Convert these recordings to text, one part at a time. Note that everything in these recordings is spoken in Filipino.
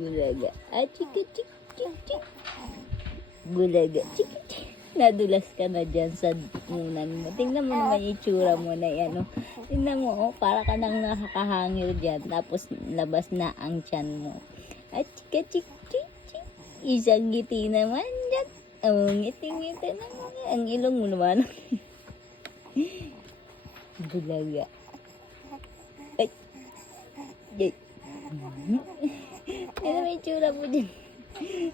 Bulaga. Ah, chika, chik, chik, chik. Bulaga. Chika, chik. Nadulas ka na dyan sa unan mo. Tingnan mo naman yung itsura mo na yan. Oh. Tingnan mo, oh, para ka nang nakakahangil dyan. Tapos labas na ang tiyan mo. At chika, chik, chik, chik. Isang ngiti naman dyan. Oh, ngiti-ngiti naman. Ang ilong mo naman. Bulaga. Ay. Ay. Ano may itsura mo dyan?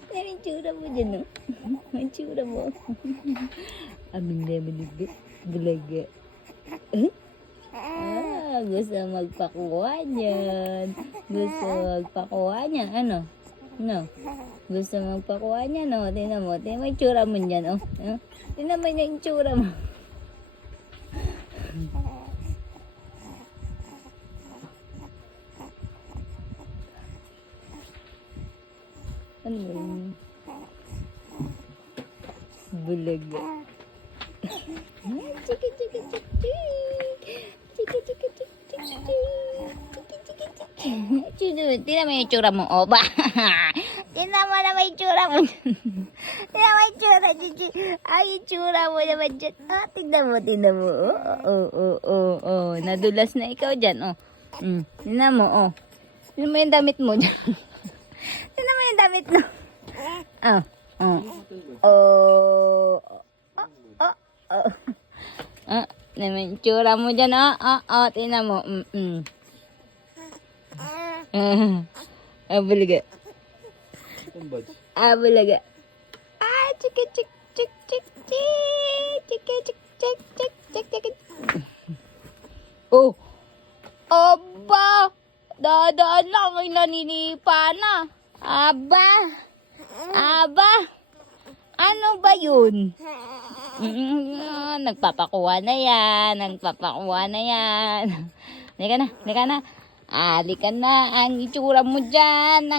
Ano yung itsura mo dyan, no? Ang itsura mo. Aming naman nito. Bulaga. Ah, gusto magpakuha niyan. Gusto magpakuha niyan. Ano? No? Gusto magpakuha niyan, no? Tingnan mo. Tingnan mo yung itsura mo dyan, oh. Tingnan mo yung itsura mo. Ano yun? Bulaga. Chiki, chiki, chiki, chiki. Chiki, chiki, chiki, chiki, chiki. Chiki, chiki, chiki. Tingnan mo yung itsura mo. O ba? Tingnan mo naman yung itsura mo. Tingnan mo yung itsura. Ay, itsura mo naman dyan. Ah, tingnan mo, tingnan mo. Oh. Nadulas na ikaw dyan, oh. Tingnan mo, oh. Tingnan mo yung damit mo dyan. Tingnan mo yung damit mo. Naman tsura mo dyan, tingnan mo. Bulaga. Bulaga. Chika, chik, chik, chik, chik. Chika, chik, chik, chik, chik, chik. Oh. Aba. Dadaan lang ay naninipa na. Aba. Ano ba yun? Nagpapakuha na yan. Halika na. Halika na. Ang itsura mo dyan.